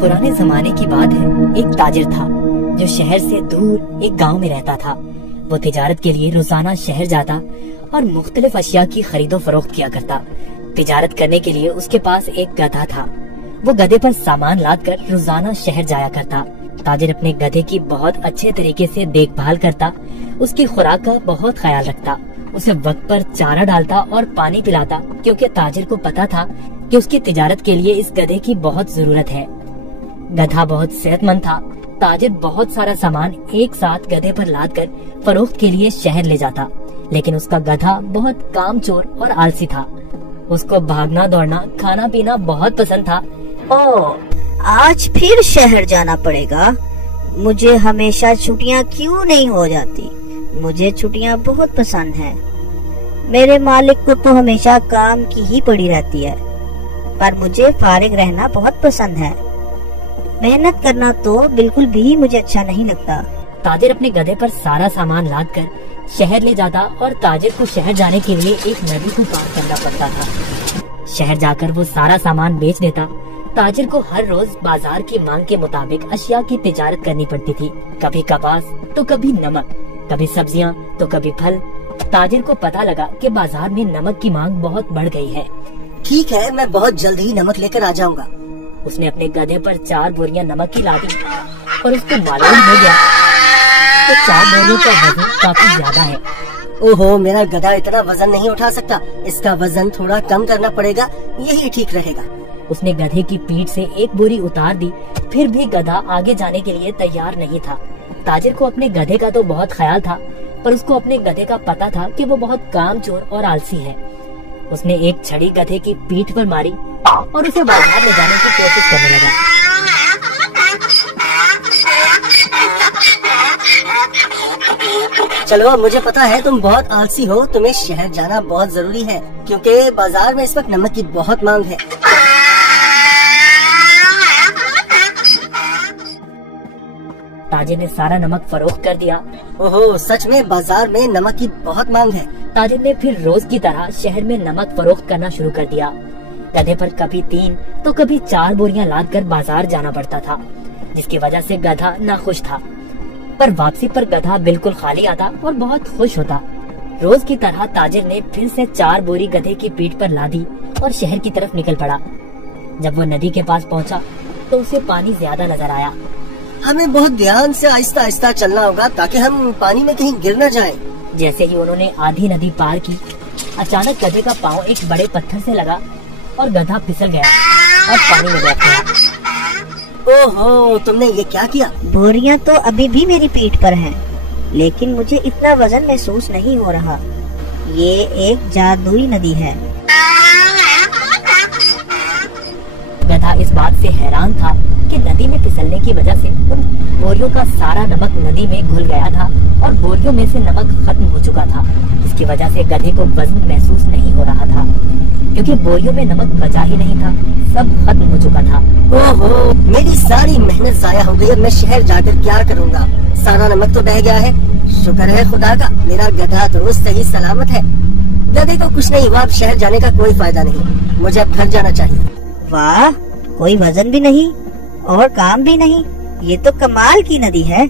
पुराने जमाने की बात है। एक ताजिर था जो शहर से दूर एक गांव में रहता था। वो तिजारत के लिए रोजाना शहर जाता और मुख्तलिफ अशिया की खरीदो फरोख्त किया करता। तिजारत करने के लिए उसके पास एक गधा था। वो गधे पर सामान लाद कर रोजाना शहर जाया करता। ताजिर अपने गधे की बहुत अच्छे तरीके से देखभाल करता, उसकी खुराक का बहुत ख्याल रखता, उसे वक्त पर चारा डालता और पानी पिलाता, क्योंकि ताजिर को पता था कि उसकी तिजारत के लिए इस गधे की बहुत जरूरत है। गधा बहुत सेहतमंद था। ताजिर बहुत सारा सामान एक साथ गधे पर लाद कर फरोख्त के लिए शहर ले जाता, लेकिन उसका गधा बहुत कामचोर और आलसी था। उसको भागना दौड़ना खाना पीना बहुत पसंद था। ओह, आज फिर शहर जाना पड़ेगा। मुझे हमेशा छुट्टियाँ क्यों नहीं हो जाती? मुझे छुट्टियाँ बहुत पसंद हैं। मेरे मालिक को तो हमेशा काम की ही पड़ी रहती है, पर मुझे फारिग रहना बहुत पसंद है। मेहनत करना तो बिल्कुल भी मुझे अच्छा नहीं लगता। ताजिर अपने गधे पर सारा सामान लाद कर शहर ले जाता और ताजिर को शहर जाने के लिए एक नदी को पार करना पड़ता था। शहर जाकर वो सारा सामान बेच देता। ताजिर को हर रोज बाजार की मांग के मुताबिक अशिया की तिजारत करनी पड़ती थी। कभी कपास तो कभी नमक, कभी सब्जियां तो कभी फल। ताजिर को पता लगा कि बाजार में नमक की मांग बहुत बढ़ गई है। ठीक है, मैं बहुत जल्द ही नमक लेकर आ जाऊंगा। उसने अपने गधे पर 4 बोरियां नमक की लादी और उसको मालूम हो गया तो 4 बोरियों का वजन काफी ज्यादा है। ओहो, मेरा गधा इतना वजन नहीं उठा सकता। इसका वजन थोड़ा कम करना पड़ेगा, यही ठीक रहेगा। उसने गधे की पीठ से एक बोरी उतार दी, फिर भी गधा आगे जाने के लिए तैयार नहीं था। ताजिर को अपने गधे का तो बहुत ख्याल था, पर उसको अपने गधे का पता था कि वो बहुत कामचोर और आलसी है। उसने एक छड़ी गधे की पीठ पर मारी और उसे बाजार ले जाने की कोशिश करने लगा। चलो, मुझे पता है तुम बहुत आलसी हो। तुम्हें शहर जाना बहुत जरूरी है, क्योंकि बाजार में इस वक्त नमक की बहुत मांग है। ताजिर ने सारा नमक फरोख्त कर दिया। ओहो, सच में बाजार में नमक की बहुत मांग है। ताजिर ने फिर रोज की तरह शहर में नमक फरोख्त करना शुरू कर दिया। गधे पर कभी 3 तो कभी 4 बोरियां लाद कर बाजार जाना पड़ता था, जिसकी वजह से गधा नाखुश था। पर वापसी पर गधा बिल्कुल खाली आता और बहुत खुश होता। रोज की तरह ताजिर ने फिर से 4 बोरी गधे की पीठ पर लादी और शहर की तरफ निकल पड़ा। जब वो नदी के पास पहुंचा तो उसे पानी ज्यादा नजर आया। हमें बहुत ध्यान से आहिस्ता आहिस्ता चलना होगा ताकि हम पानी में कहीं गिर न जाएं। जैसे ही उन्होंने आधी नदी पार की, अचानक गधे का पाँव एक बड़े पत्थर से लगा और गधा फिसल गया और पानी में बैठ गया। ओहो, तुमने ये क्या किया? बोरियां तो अभी भी मेरी पीठ पर हैं, लेकिन मुझे इतना वजन महसूस नहीं हो रहा। ये एक जादुई नदी है। गधा इस बात से हैरान था कि नदी में फिसलने की वजह से उन बोरियों का सारा नमक नदी में घुल गया था और बोरियों में से नमक खत्म हो चुका था। इसकी वजह से गधे को वजन महसूस नहीं हो रहा था, क्योंकि बोरियों में नमक बचा ही नहीं था, सब खत्म हो चुका था। ओहो, मेरी सारी मेहनत जाया हो गई। अब मैं शहर जाकर क्या करूँगा? सारा नमक तो बह गया है। शुक्र है खुदा का, मेरा गधा तो सही सलामत है। गधे को कुछ नहीं हुआ। अब शहर जाने का कोई फायदा नहीं, मुझे अब घर जाना चाहिए। वाह, कोई वजन भी नहीं और काम भी नहीं। ये तो कमाल की नदी है।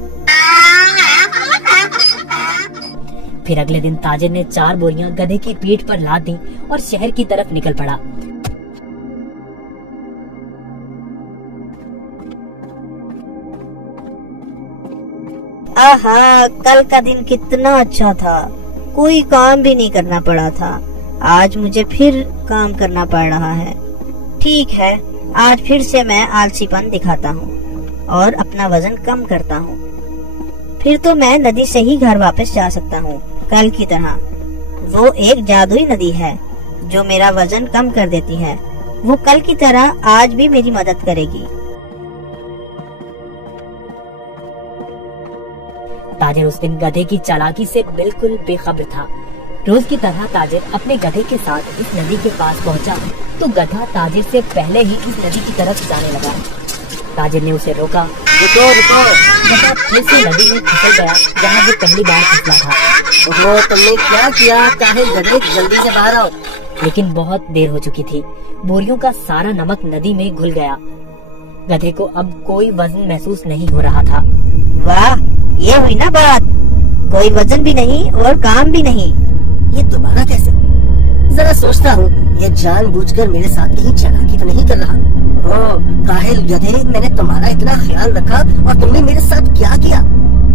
फिर अगले दिन ताजिर ने 4 बोरियां गधे की पीठ पर लाद दी और शहर की तरफ निकल पड़ा। आहा, कल का दिन कितना अच्छा था। कोई काम भी नहीं करना पड़ा था। आज मुझे फिर काम करना पड़ रहा है। ठीक है, आज फिर से मैं आलसीपन दिखाता हूँ और अपना वजन कम करता हूँ। फिर तो मैं नदी से ही घर वापस जा सकता हूँ, कल की तरह। वो एक जादुई नदी है जो मेरा वजन कम कर देती है। वो कल की तरह आज भी मेरी मदद करेगी। ताजिर उस दिन गधे की चालाकी से बिल्कुल बेखबर था। रोज की तरह ताजिर अपने गधे के साथ इस नदी के पास पहुंचा तो गधा ताजिर से पहले ही इस नदी की तरफ जाने लगा। ताजिर ने उसे रोका। रुको रुको। गधा फिर से नदी में फिसल गया जहाँ वो पहली बार फिसला था। ओहो, तुमने क्या किया? काहे गधे, जल्दी से बाहर आओ। लेकिन बहुत देर हो चुकी थी। बोरियों का सारा नमक नदी में घुल गया। गधे को अब कोई वजन महसूस नहीं हो रहा था। वाह, ये हुई ना बात, कोई वजन भी नहीं और काम भी नहीं। ये दोबारा कैसे? जरा सोचता हूँ, ये जानबूझकर मेरे साथ कहीं चालाकी तो नहीं कर रहा। ओह काहिल गधे, मैंने तुम्हारा इतना ख्याल रखा और तुमने मेरे साथ क्या किया?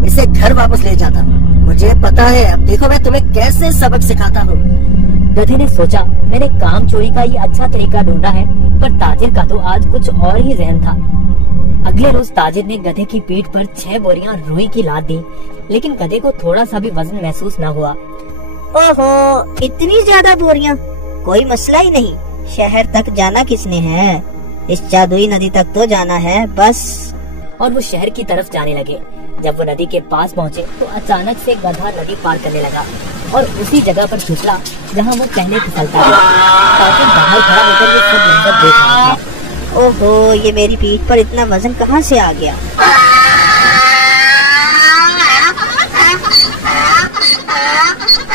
इसे घर वापस ले जाता। मुझे पता है, अब देखो मैं तुम्हें कैसे सबक सिखाता हूँ। गधे ने सोचा, मैंने काम चोरी का ये अच्छा तरीका ढूंढा है, पर ताजिर का तो आज कुछ और ही जहन था। अगले रोज ताजिर ने गधे की पीठ पर 6 बोरियां रुई की लाद दी, लेकिन गधे को थोड़ा सा भी वजन महसूस न हुआ। ओहो, इतनी ज्यादा बोरियां? कोई मसला ही नहीं। शहर तक जाना किसने है? इस जादुई नदी तक तो जाना है बस। और वो शहर की तरफ जाने लगे। जब वो नदी के पास पहुँचे तो अचानक से गधा नदी पार करने लगा और उसी जगह पर फिसला जहाँ वो पहले फिसलता था। ताजिर बाहर खड़ा होकर ये सब मंजर देख रहा था। ओहो, ये मेरी पीठ पर इतना वजन कहाँ से आ गया?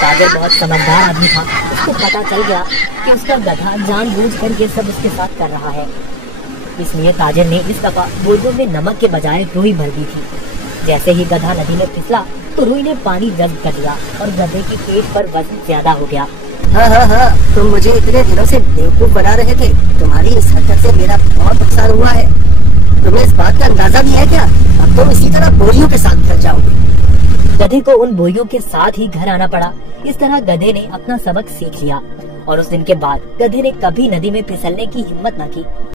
ताजिर बहुत समझदार आदमी था। उसको पता चल गया कि उसका गधा जानबूझकर ये सब उसके साथ कर रहा है। इसलिए ताजिर ने इस दफा बोरियों में नमक के बजाय रुई भर दी थी। जैसे ही गधा नदी में फिसला तो रुई ने पानी जब्त कर दिया और गधे की पेट पर वजन ज्यादा हो गया। हाँ, तुम मुझे इतने दिनों से बेवकूफ बना रहे थे। तुम्हारी इस हरकत से मेरा बहुत नुकसान हुआ है। तुम्हें इस बात का अंदाजा भी है क्या? अब तुम इसी तरह बोरियों के साथ घर जाओगे। गधे को उन बोरियों के साथ ही घर आना पड़ा। इस तरह गधे ने अपना सबक सीख लिया और उस दिन के बाद गधे ने कभी नदी में फिसलने की हिम्मत न की।